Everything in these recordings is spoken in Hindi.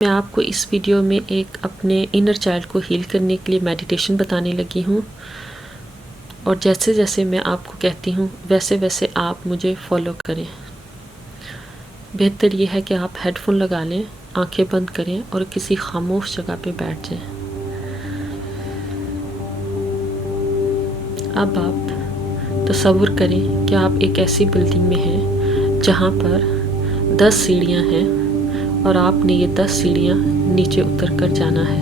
मैं आपको इस वीडियो में एक अपने इनर चाइल्ड को हील करने के लिए मेडिटेशन बताने लगी हूँ और जैसे जैसे मैं आपको कहती हूँ वैसे वैसे आप मुझे फॉलो करें। बेहतर ये है कि आप हेडफोन लगा लें, आंखें बंद करें और किसी खामोश जगह पे बैठ जाएं। अब आप तसव्वुर करें कि आप एक ऐसी बिल्डिंग में हैं जहाँ पर 10 सीढ़ियाँ हैं और आपने ये 10 सीढ़ियाँ नीचे उतर कर जाना है।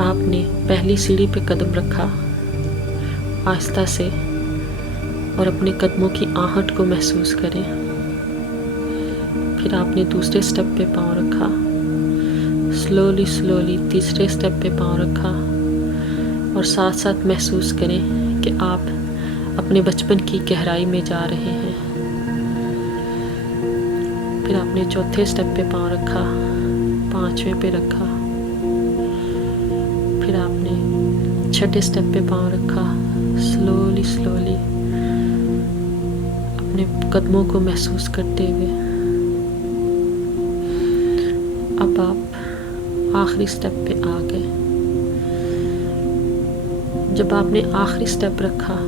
आपने पहली सीढ़ी पे कदम रखा आहिस्ता से और अपने कदमों की आहट को महसूस करें। फिर आपने दूसरे स्टेप पे पाँव रखा, स्लोली स्लोली तीसरे स्टेप पे पाँव रखा और साथ साथ महसूस करें कि आप अपने बचपन की गहराई में जा रहे हैं। फिर आपने चौथे स्टेप पे पाँव रखा, पांचवें पे रखा, फिर आपने छठे स्टेप पे पाँव रखा। स्लोली स्लोली अपने कदमों को महसूस करते हुए अब आप आखिरी स्टेप पे आ गए। जब आपने आखिरी स्टेप रखा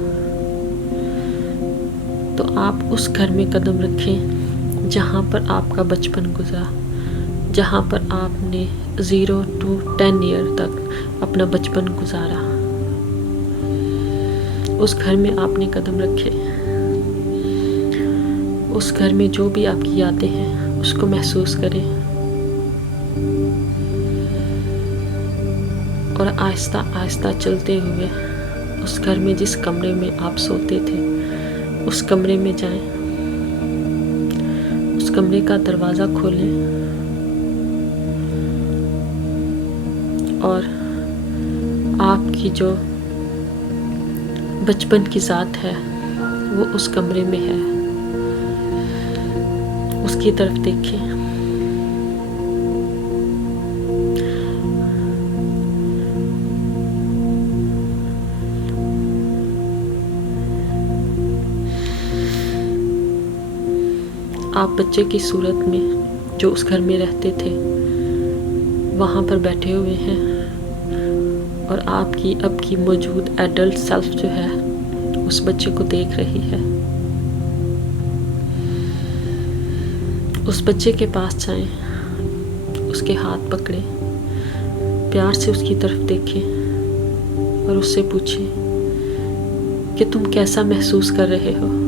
तो आप उस घर में कदम रखें जहाँ पर आपका बचपन गुजरा, जहाँ पर आपने 0 to 10 ईयर तक अपना बचपन गुजारा। उस घर में आपने कदम रखे। उस घर में जो भी आपकी यादें हैं उसको महसूस करें और आहिस्ता आहिस्ता चलते हुए उस घर में जिस कमरे में आप सोते थे उस कमरे में जाएं। उस कमरे का दरवाज़ा खोलें और आपकी जो बचपन की ज़ात है वो उस कमरे में है, उसकी तरफ देखें। आप बच्चे की सूरत में जो उस घर में रहते थे वहाँ पर बैठे हुए हैं और आपकी अब की मौजूद एडल्ट सेल्फ जो है उस बच्चे को देख रही है। उस बच्चे के पास जाएं, उसके हाथ पकड़ें, प्यार से उसकी तरफ देखें और उससे पूछें कि तुम कैसा महसूस कर रहे हो,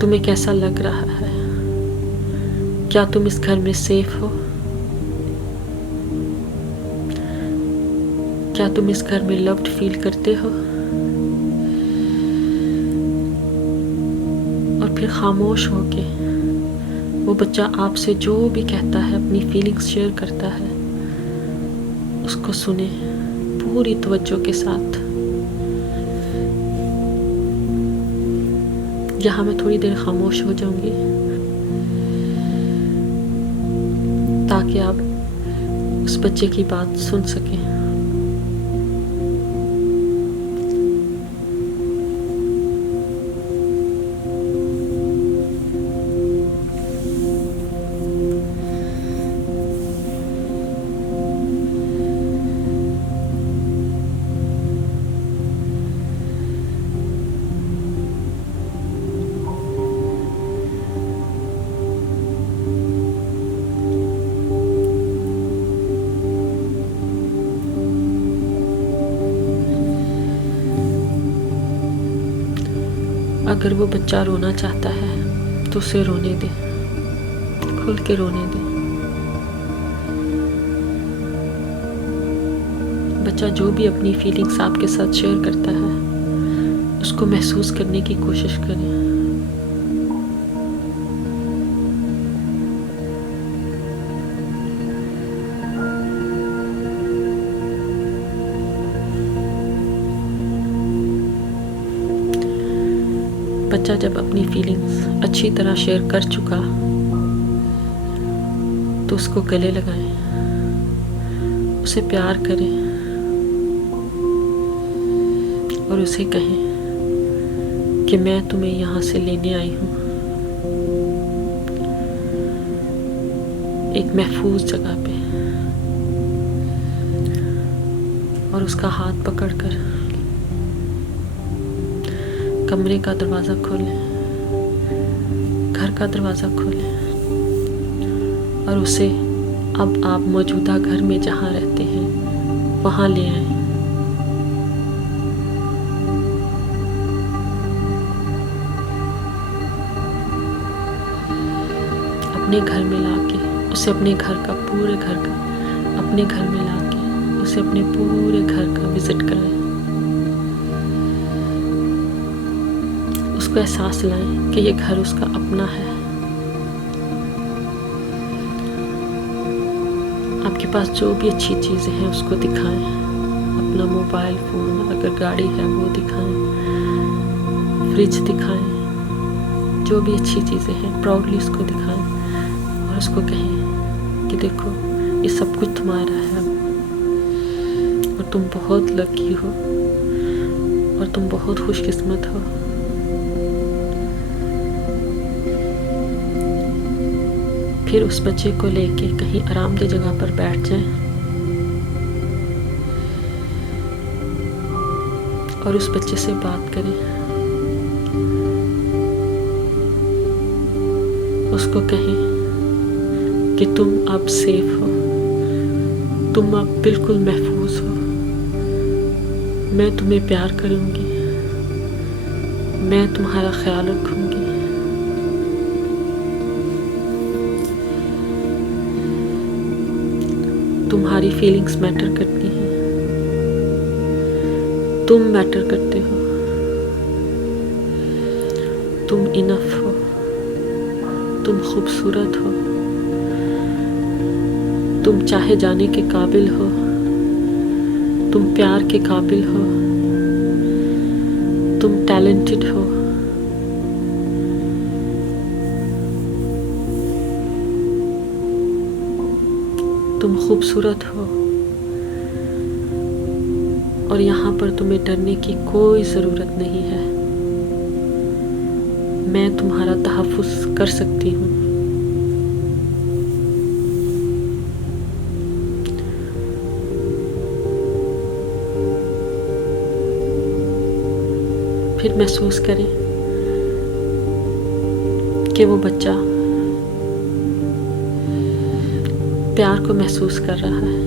तुम्हें कैसा लग रहा है, क्या तुम इस घर में सेफ हो, क्या तुम इस घर में लव्ड फील करते हो। और फिर खामोश होके वो बच्चा आपसे जो भी कहता है, अपनी फीलिंग्स शेयर करता है, उसको सुने पूरी तवज्जो के साथ। यहाँ मैं थोड़ी देर खामोश हो जाऊंगी ताकि आप उस बच्चे की बात सुन सकें। अगर वो बच्चा रोना चाहता है तो उसे रोने दे, खुल के रोने दे। बच्चा जो भी अपनी फीलिंग्स आपके साथ शेयर करता है उसको महसूस करने की कोशिश करें। बच्चा जब अपनी फीलिंग्स अच्छी तरह शेयर कर चुका तो उसको गले लगाएं, उसे प्यार करें और उसे कहें कि मैं तुम्हें यहाँ से लेने आई हूँ। एक महफूज जगह पे, और उसका हाथ पकड़कर कमरे का दरवाज़ा खोलें, घर का दरवाज़ा खोलें और उसे अब आप मौजूदा घर में जहाँ रहते हैं वहाँ ले आएं। अपने घर में लाके उसे अपने घर का पूरे घर का अपने घर में लाके उसे अपने पूरे घर का विजिट कराएं। उसको एहसास लाएं कि ये घर उसका अपना है। आपके पास जो भी अच्छी चीज़ें हैं उसको दिखाएं। अपना मोबाइल फ़ोन, अगर गाड़ी है वो दिखाएं, फ्रिज दिखाएं, जो भी अच्छी चीज़ें हैं प्राउडली उसको दिखाएं और उसको कहें कि देखो ये सब कुछ तुम्हारा है और तुम बहुत लकी हो और तुम बहुत खुशकिस्मत हो। फिर उस बच्चे को लेके कहीं आरामदेह जगह पर बैठ जाएं और उस बच्चे से बात करें। उसको कहें कि तुम अब सेफ हो, तुम अब बिल्कुल महफूज हो, मैं तुम्हें प्यार करूंगी, मैं तुम्हारा ख्याल रखूंगी। तुम्हारी फीलिंग्स मैटर करती हैं, तुम मैटर करते हो, तुम इनफ हो, तुम खूबसूरत हो, तुम चाहे जाने के काबिल हो, तुम प्यार के काबिल हो, तुम टैलेंटेड हो, तुम खूबसूरत हो और यहाँ पर तुम्हें डरने की कोई ज़रूरत नहीं है। मैं तुम्हारा तहफ़्फ़ुज़ कर सकती हूँ। फिर महसूस करें कि वो बच्चा प्यार को महसूस कर रहा है,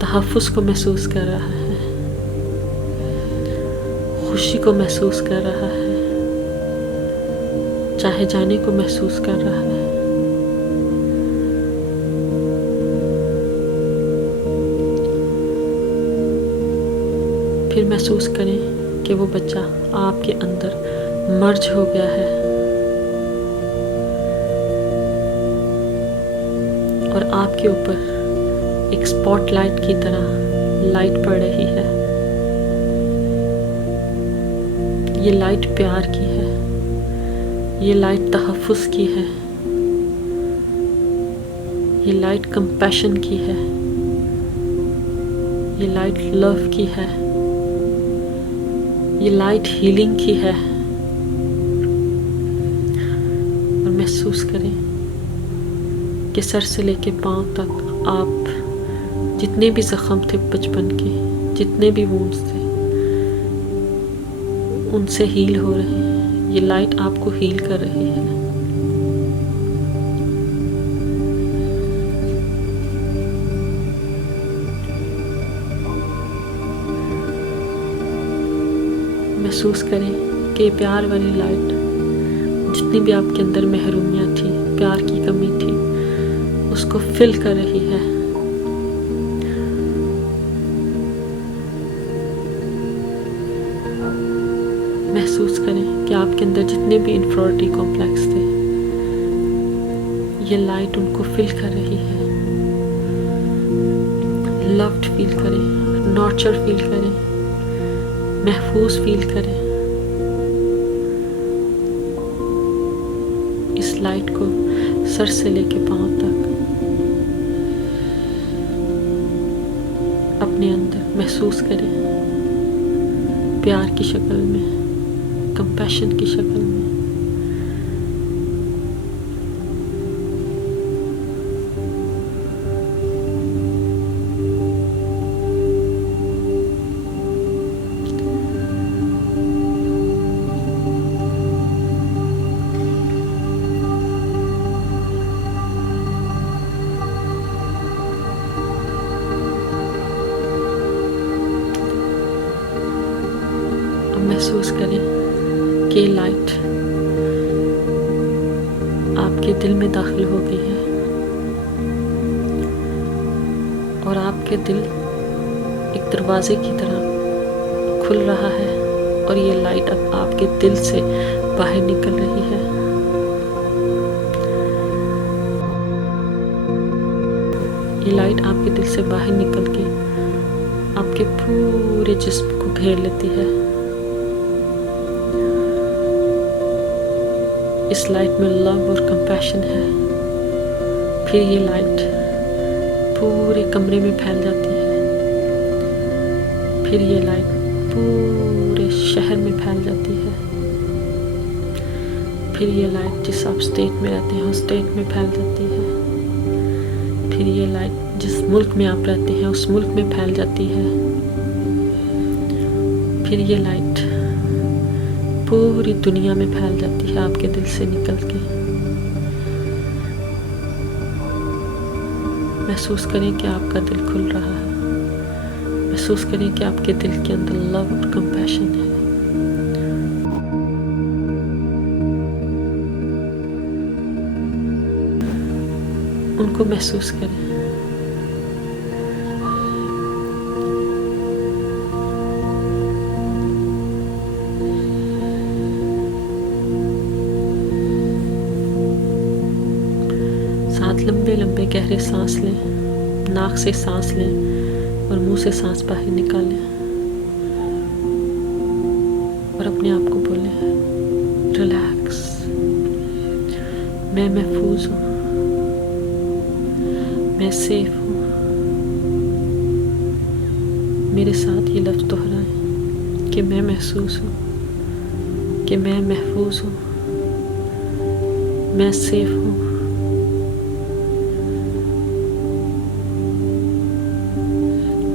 तहफ़्फ़ुज़ को महसूस कर रहा है, खुशी को महसूस कर रहा है, चाहे जाने को महसूस कर रहा है। फिर महसूस करें कि वो बच्चा आपके अंदर मर्ज हो गया है और आपके ऊपर एक स्पॉटलाइट की तरह लाइट पड़ रही है। ये लाइट प्यार की है, ये लाइट तहफ़्फ़ुज़ की है, ये लाइट कंपैशन की है, ये लाइट लव की है, ये लाइट हीलिंग की है। और महसूस करें कि सर से लेके पांव तक आप जितने भी ज़ख्म थे बचपन के, जितने भी वुंड्स थे, उनसे हील हो रहे हैं। ये लाइट आपको हील कर रही है। महसूस करें कि प्यार वाली लाइट जितनी भी आपके अंदर महरूमियाँ थी, प्यार की कमी थी, उसको फिल कर रही है। महसूस करें कि आपके अंदर जितने भी इन्फीरियरिटी कॉम्प्लेक्स थे, ये लाइट उनको फिल कर रही है। लव्ड फील करें, नर्चर फील करें, महफूज फील करें। इस लाइट को सर से लेके पांव तक अपने अंदर महसूस करें, प्यार की शक्ल में, कंपैशन की शक्ल में। महसूस करें कि लाइट आपके दिल में दाखिल हो गई है और आपके दिल एक दरवाजे की तरह खुल रहा है और ये लाइट अब आपके दिल से बाहर निकल रही है। ये लाइट आपके दिल से बाहर निकल के आपके पूरे जिस्म को घेर लेती है। इस लाइट में लव और कंपैशन है। फिर ये लाइट पूरे कमरे में फैल जाती है। फिर ये लाइट पूरे शहर में फैल जाती है। फिर ये लाइट जिस आप स्टेट में रहते हैं उस स्टेट में फैल जाती है। फिर ये लाइट जिस मुल्क में आप रहते हैं उस मुल्क में फैल जाती है। फिर ये लाइट पूरी दुनिया में फैल जाती है आपके दिल से निकल के। महसूस करें कि आपका दिल खुल रहा है। महसूस करें कि आपके दिल के अंदर लव और कंपैशन है। उनको महसूस करें। साथ लंबे लंबे गहरे सांस लें। नाक से सांस लें और मुंह से सांस बाहर निकालें और अपने आप को बोलें, रिलैक्स, मैं महफूज हूँ, मैं सेफ हूँ। मेरे साथ ये लफ्ज़ दोहराएं कि मैं महसूस हूँ, कि मैं महफूज हूँ, मैं सेफ हूँ।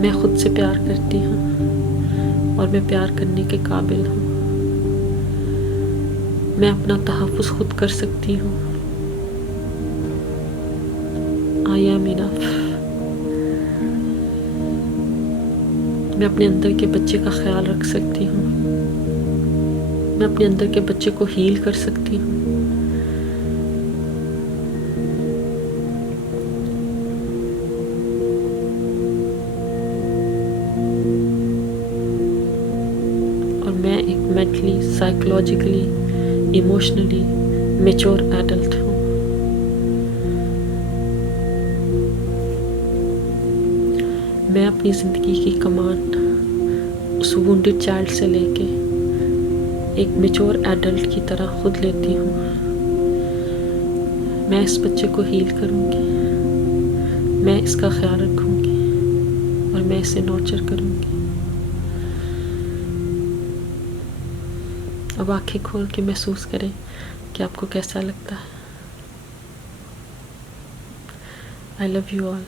मैं खुद से प्यार करती हूँ और मैं प्यार करने के काबिल हूँ। मैं अपना तहफ़्फ़ुज़ खुद कर सकती हूँ। I am enough. मैं अपने अंदर के बच्चे का ख्याल रख सकती हूँ। मैं अपने अंदर के बच्चे को हील कर सकती हूँ। मैं एक mentally, psychologically, emotionally mature adult हूँ। मैं अपनी ज़िंदगी की कमांड उस वुंडेड चाइल्ड से लेके एक मैच्योर एडल्ट की तरह खुद लेती हूँ। मैं इस बच्चे को हील करूँगी, मैं इसका ख्याल रखूँगी और मैं इसे नर्चर करूँगी। अब आंखें खोल के महसूस करें कि आपको कैसा लगता है। I love you all.